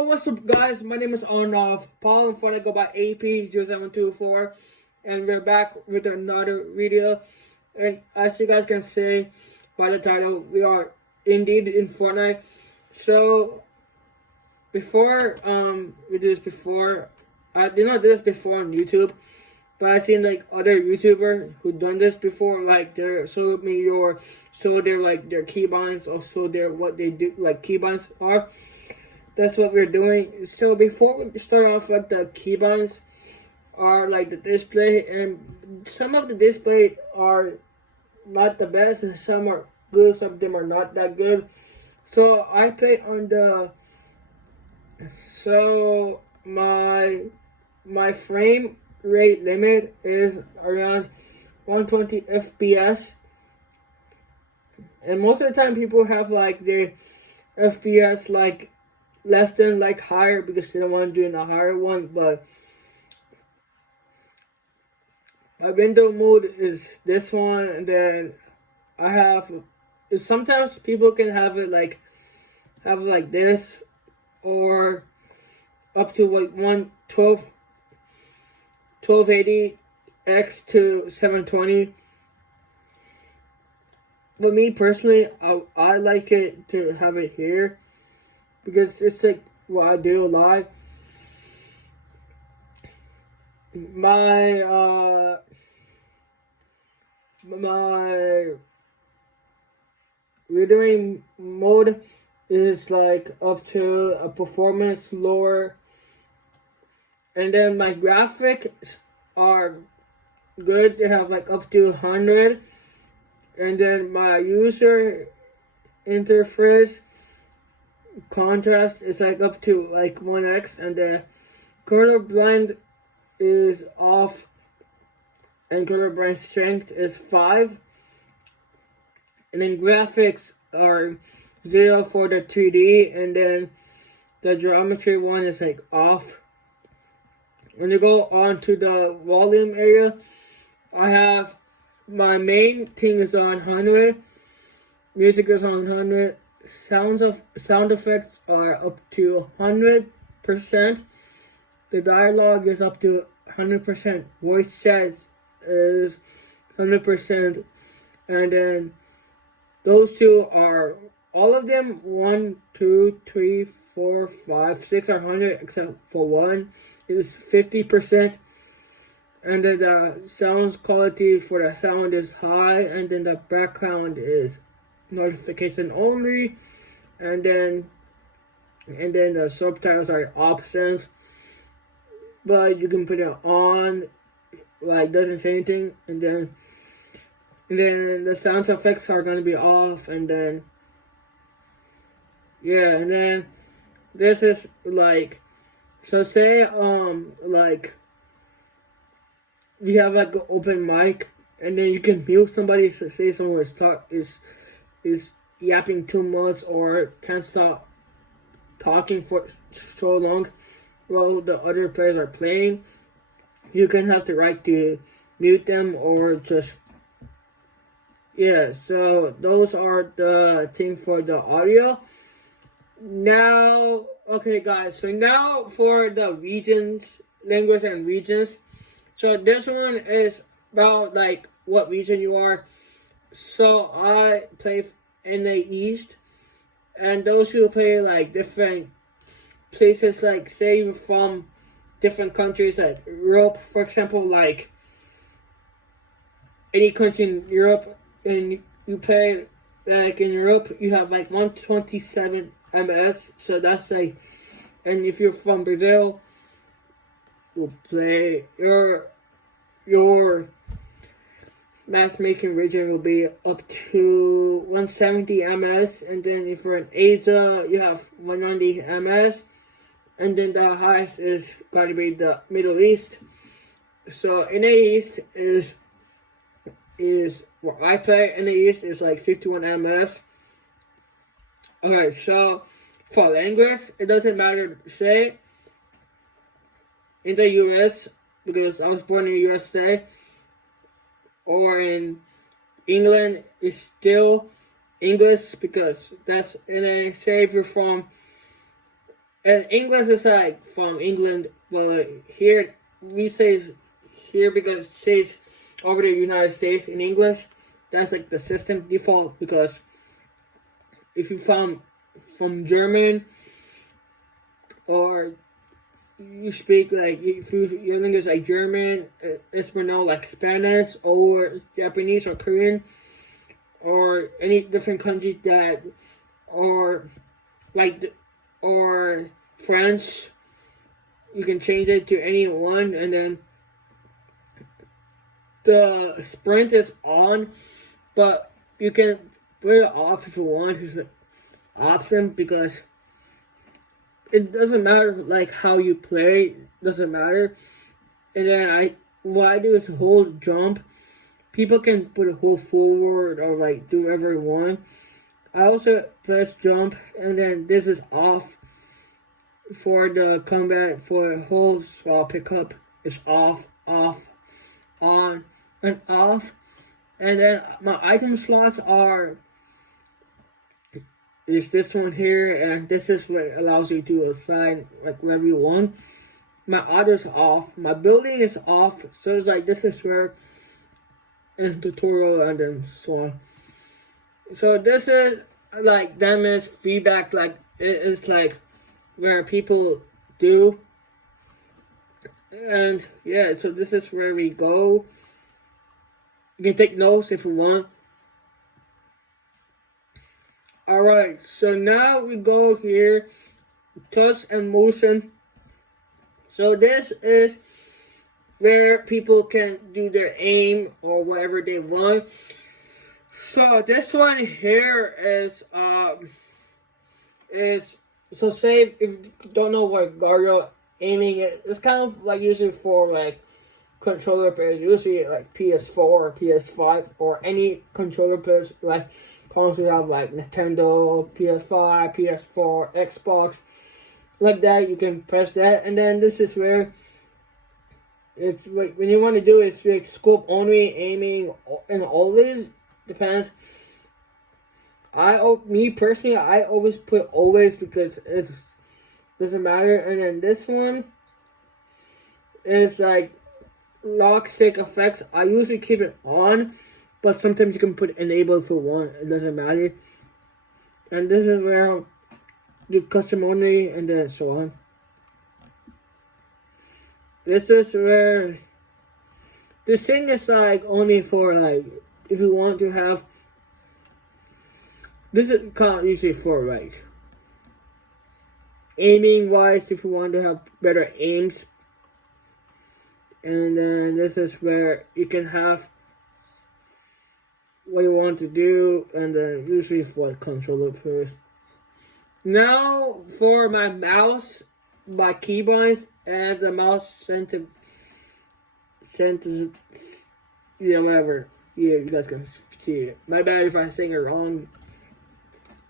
Yo, what's up, guys? My name is Arnav Paul, and Fortnite go by AP0724, and we're back with another video. And as you guys can see by the title, we are indeed in Fortnite. So before we do this before, I did not do this before on YouTube, but I seen like other YouTuber who done this before, like their showed me their keybinds, also their what they do, like keybinds are. That's what we're doing. So before we start off, like the keybinds are like the display, and some of the display are not the best, and some are good. Some of them are not that good. So I play on the my frame rate limit is around 120 FPS, and most of the time people have like their FPS like less than like higher because they don't want to do a higher one. But my window mode is this one, and then I have sometimes people can have it like this, or up to like 1280 x to 720. But me personally, I like it to have it here because it's like what I do a lot. My rendering mode is like up to a performance lower, and then my graphics are good. They have like up to 100, and then my user interface contrast is like up to like 1x, and the color blind is off, and color blind strength is 5, and then graphics are 0 for the 3D, and then the geometry one is like off. When you go on to the volume area, I have my main thing is on 100, music is on 100, sound effects are up to 100%. The dialogue is up to 100%. Voice chat is 100%, and then those two are all of them 1, 2, 3, 4, 5, 6 are 100, except for one is 50%. And then the sound quality for the sound is high, and then the background is notification only, and then the subtitles are options, but you can put it on, like doesn't say anything, and then the sound effects are gonna be off, and then and then this is like, so say like we have like an open mic, and then you can mute somebody to say someone is yapping too much or can't stop talking for so long while the other players are playing. You can have the right to mute them or just so those are the thing for the audio. Now, okay guys, so now for the regions, language and regions. So this one is about like what region you are. So I play in the East, and those who play like different places, like say you're from different countries like Europe, for example, like any country in Europe, and you play like in Europe, you have like 127 ms, so that's like, and if you're from Brazil, you play your matchmaking region will be up to 170 ms, and then if you're in Asia, you have 190 ms, and then the highest is going to be the Middle East. So in the East is where I play. In the East is like 51 ms. Okay, so for language, it doesn't matter. Say in the US, because I was born in the USA, or in England, is still English, because that's, and then say if you're from And English is like from England, but here we say here because it says over the United States in English. That's like the system default, because if you found from German, or you speak like, if your language is like German, Espanol, like Spanish or Japanese or Korean, or any different countries that, or like, or French, you can change it to any one, and then the sprint is on, but you can put it off if you want. It's an option, because it doesn't matter like how you play, it doesn't matter. And then what I do is hold jump. People can put a hold forward or like do whatever you want. I also press jump, and then this is off for the combat. For hold, so I'll pick up. It's off, off, on, and off. And then my item slots is this one here, and this is what allows you to assign like wherever you want. My auto's off. My building is off. So it's like, this is where in tutorial, and then so on. So this is like damage feedback, like it is like where people do. And yeah, so this is where we go. You can take notes if you want. Alright, so now we go here, touch and motion. So this is where people can do their aim or whatever they want. So this one here is so say if you don't know what Gario aiming is, it's kind of like usually for like controller players, usually like PS4 or PS5 or any controller players, like consoles have like Nintendo, PS5, PS4, Xbox, like that. You can press that, and then this is where it's like when you want to do it, it's like scope only, aiming, and always depends. Me personally, I always put always because it doesn't matter. And then this one is like lock stick effects. I usually keep it on, but sometimes you can put enable for one. It doesn't matter. And this is where I'll do custom only, and then so on. This is where this thing is like only for like if you want to have. This is kind of usually for like aiming wise, if you want to have better aims. And then this is where you can have what you want to do, and then usually for controller first. Now for my mouse, my keybinds, and the mouse sentence, yeah, whatever. Yeah, you guys can see it. My bad if I'm saying it wrong.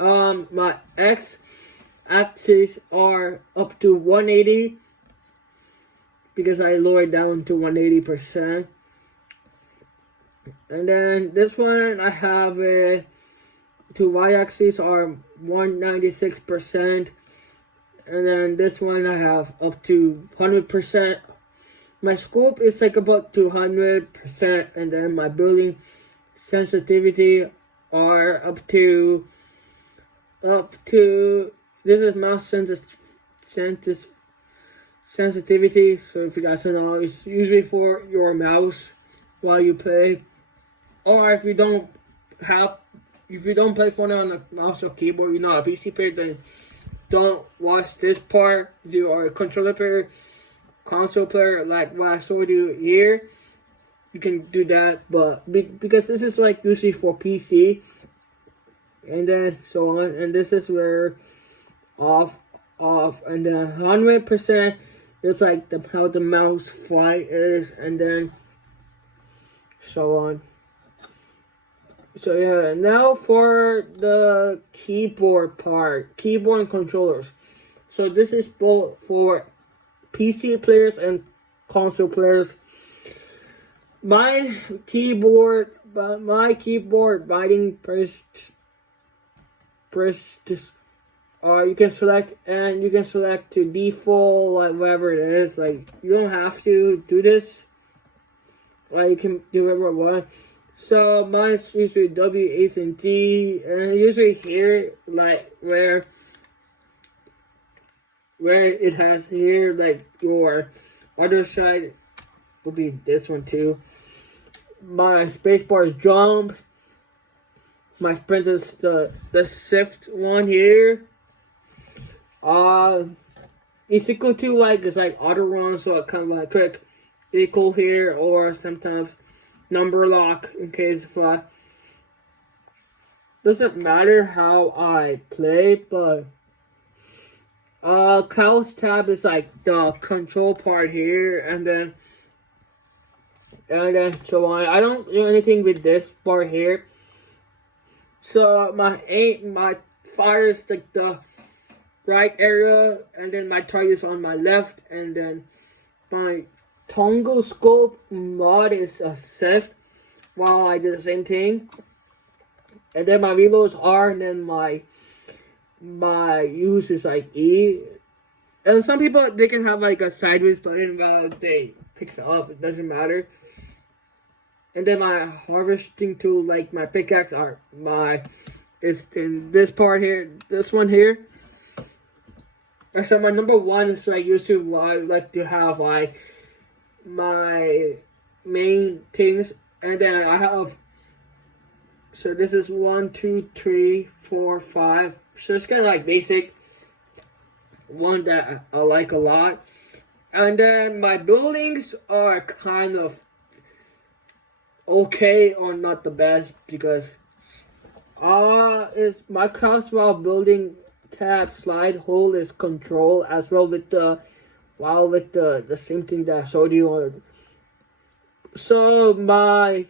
My X axis are up to 180 because I lowered down to 180%. And then this one I have to Y axis are 196%. And then this one I have up to 100%. My scope is like about 200%, and then my building sensitivity are up to this is mouse sensitivity. So if you guys don't know, it's usually for your mouse while you play, or if you don't play Fortnite on a mouse or keyboard, you're not a PC player, then don't watch this part. If you are a controller player, console player, like what I showed you here, you can do that. But because this is like usually for PC, and then so on. And this is where off, and then 100% is like how the mouse flight is, and then so on. So yeah, now for the keyboard part, keyboard and controllers. So this is both for PC players and console players. My keyboard binding you can select, and you can select to default, like whatever it is. Like you don't have to do this. Like you can do whatever you want. So mine is usually W, H, and D, and usually here, like where it has here, like your other side will be this one too. My spacebar is jump. My sprint is the shift one here. It's equal to like it's like auto run, so I kind of like click equal here, or sometimes number lock in case if I doesn't matter how I play, but Cow's tab is like the control part here, and then so on. I don't do anything with this part here. So my fire is like the right area, and then my target is on my left, and then my Tongo scope mod is a shift while I do the same thing. And then my reloads are, and then my use is like E. And some people, they can have like a sideways button while they pick it up. It doesn't matter. And then my harvesting tool, like my pickaxe, is in this part here, this one here. And so my number one is like usually what I like to have like my main things, and then I have. So this is 1, 2, 3, 4, 5. So it's kind of like basic. One that I like a lot. And then my buildings are kind of okay or not the best because is my crosswell building tab slide hold is control as well with the same thing that I showed you on. So my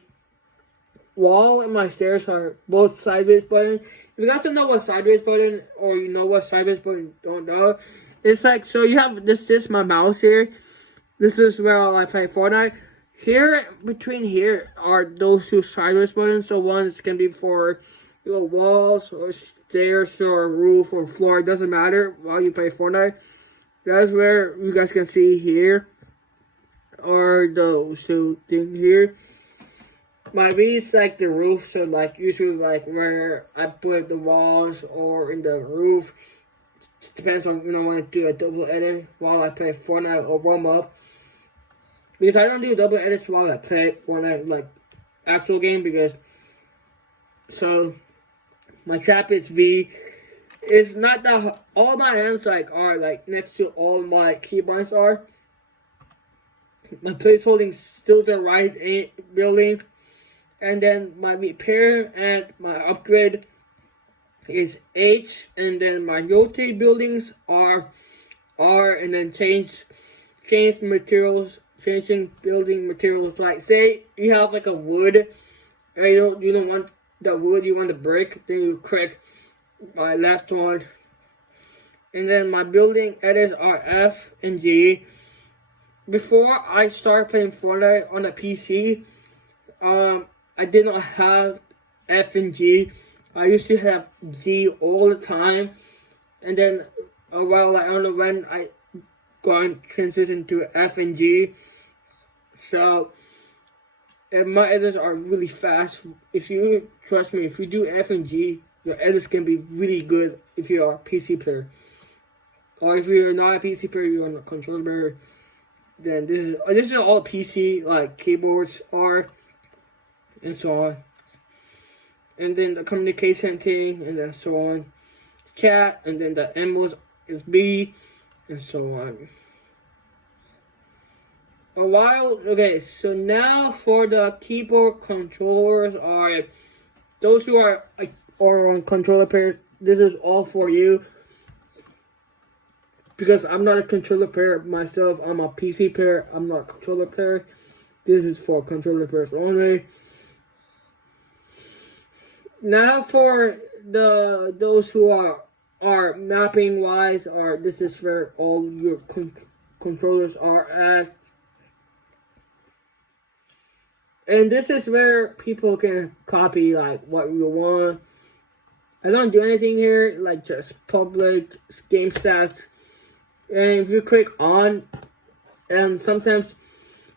wall and my stairs are both sideways button. If you guys don't know what sideways button, or you know what sideways button don't know, it's like, so you have this is my mouse here. This is where I play Fortnite. Here, between here are those two sideways buttons. So one's can be for walls or stairs or roof or floor. It doesn't matter while you play Fortnite. That's where you guys can see here. Or those two things here. My V is like the roof, so like usually like where I put the walls or in the roof. It depends on when I do a double edit while I play Fortnite or warm up. Because I don't do double edits while I play Fortnite like actual game, because so my trap is V. It's not that all my hands like are like next to all my keybinds are. My placeholding still the right building. And then my repair and my upgrade is H, and then my rotate buildings are R, and then change materials, changing building materials. Like say you have like a wood, and you don't want the wood, you want the brick, then you click my left one. And then my building edits are F and G. Before I start playing Fortnite on a PC, I did not have F and G. I used to have G all the time. And then a while, I don't know when I gone transition to F and G. So, and my edits are really fast. If you, trust me, if you do F and G, your edits can be really good if you're a PC player. Or if you're not a PC player, you're on a controller player, then this is all PC, like keyboards are. And so on. And then the communication thing, and then so on. Chat, and then the emos is B, and so on. Okay, so now for the keyboard controllers are those who are on controller pairs. This is all for you. Because I'm not a controller player myself, I'm a PC player, I'm not a controller player. This is for controller players only. Now for those who are mapping wise, this is where all your controllers are at, and this is where people can copy like what you want. I don't do anything here, like just public game stats. And if you click on, and sometimes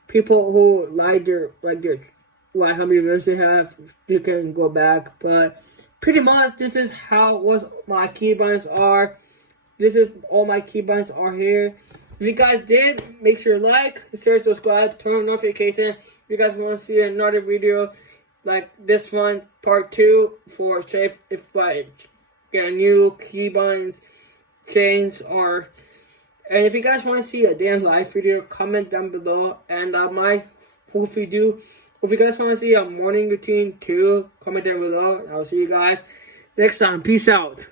people who like how many views they have, you can go back. But pretty much this is how what my keybinds are. This is all my keybinds are here. If you guys did, make sure to like, share, subscribe, turn on notification. If you guys want to see another video like this one, part 2, for say if I get a new keybinds change, or and if you guys want to see a damn live video, comment down below. And if you guys want to see a morning routine too, comment down below. I'll see you guys next time. Peace out.